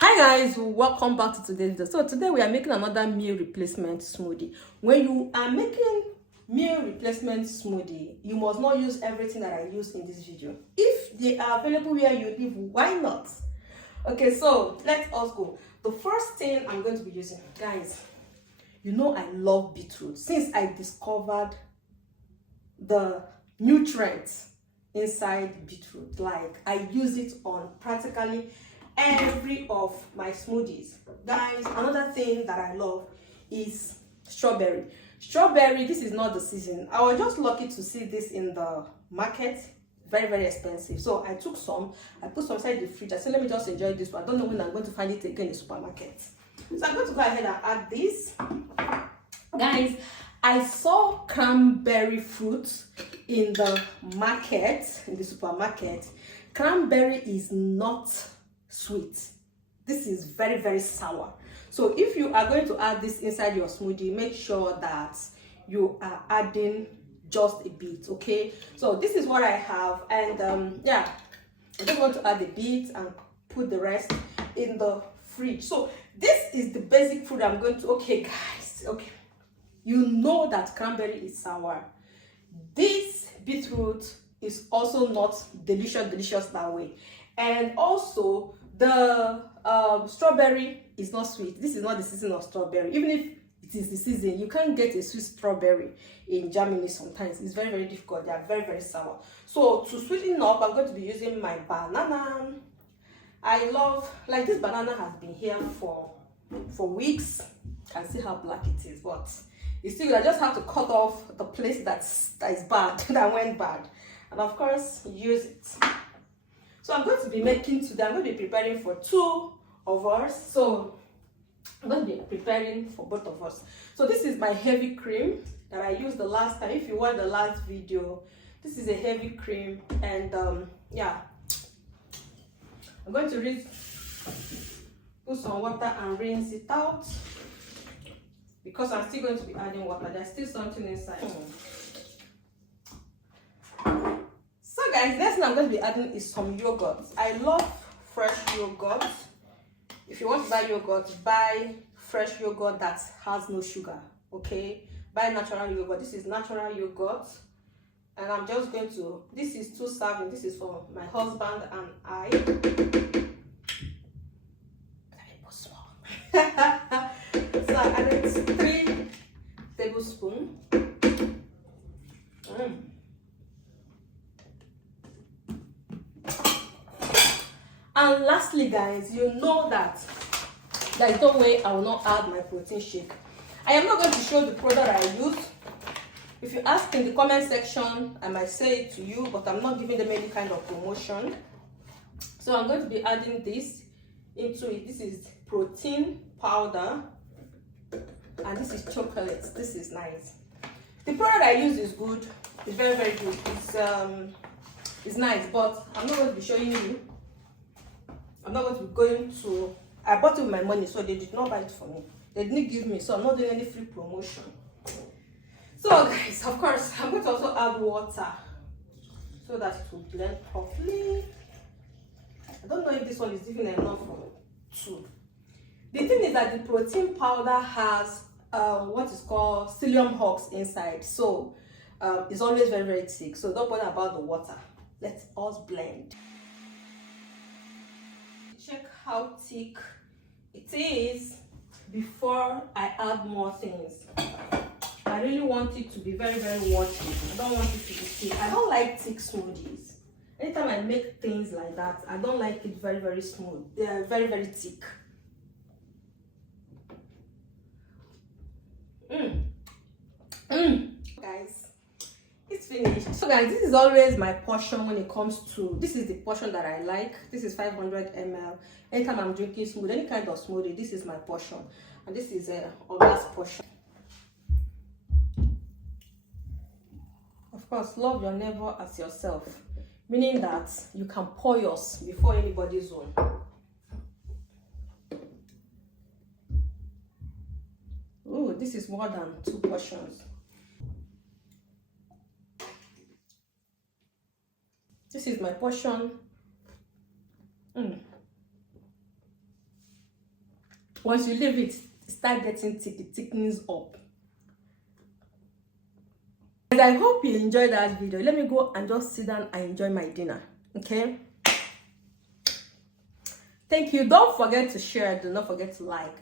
Hi guys, welcome back to today's video. So today we are making another meal replacement smoothie. When you are making meal replacement smoothie, you must not use everything that I use in this video. If they are available where you live, why not? Okay, so let us go. The first thing I'm going to be using, guys, you know I love beetroot. Since I discovered the nutrients inside beetroot, like I use it on practically every of my smoothies. Guys, another thing that I love is strawberry. This is not the season. I was just lucky to see this in the market. Very expensive. So I took some, I put some inside the fridge. I said, let me just enjoy this one. I don't know when I'm going to find it again in the supermarket. So I'm going to go ahead and add this. Guys, I saw cranberry fruit in the market, in the supermarket. Cranberry is not sweet. This is very sour. So if you are going to add this inside your smoothie, make sure that you are adding just a bit. Okay, so this is what I have, and yeah, I just want to add a bit and put the rest in the fridge. So this is the basic food I'm going to. Okay guys, okay, you know that cranberry is sour. This beetroot is also not delicious that way, and also the strawberry is not sweet. This is not the season of strawberry. Even if it is the season, you can't get a sweet strawberry in Germany. Sometimes it's very difficult. They are very sour. So to sweeten up, I'm going to be using my banana. I love, like, this banana has been here for weeks. You can see how black it is, but it's still, I just have to cut off the place that is bad, that went bad, and of course use it. So I'm going to be making today, I'm going to be preparing for 2 of us. So I'm going to be preparing for both of us. So this is my heavy cream that I used the last time. If you watched the last video, this is a heavy cream, and yeah, I'm going to put some water and rinse it out, because I'm still going to be adding water. There's still something inside. So guys, next thing I'm going to be adding is some yogurt. I love fresh yogurt. If you want to buy yogurt, buy fresh yogurt that has no sugar. Okay, buy natural yogurt. This is natural yogurt, and I'm just going to, this is 2 servings. This is for my husband and I. So I added 3 tablespoons. And lastly, guys, you know that there is no way I will not add my protein shake. I am not going to show the product I used. If you ask in the comment section, I might say it to you, but I'm not giving them any kind of promotion. So I'm going to be adding this into it. This is protein powder, and this is chocolate. This is nice. The product I use is good. It's very good. It's nice, but I'm not going to be showing you. I'm not going to be going to, I bought it with my money, so they did not buy it for me. They didn't give me, so I'm not doing any free promotion. So guys, of course, I'm going to also add water so that it will blend properly. I don't know if this one is even enough for 2. The thing is that the protein powder has what is called psyllium husk inside, so it's always very thick. So don't bother about the water. Let us blend. Check how thick it is before I add more things. I really want it to be very watery. I don't want it to be thick. I don't like thick smoothies. Anytime I make things like that, I don't like it very smooth. They are very thick. Guys, it's finished. So guys, this is always my portion when it comes to, this is the portion that I like. This is 500 ml. Anytime I'm drinking smoothie, any kind of smoothie, this is my portion, and this is a last portion. Of course, love your neighbor as yourself, meaning that you can pour yours before anybody's own. Oh, this is more than 2 portions. This is my portion. Once you leave it, start getting thick, it thickens up. And I hope you enjoyed that video. Let me go and just sit down and enjoy my dinner. Okay? Thank you. Don't forget to share. Do not forget to like.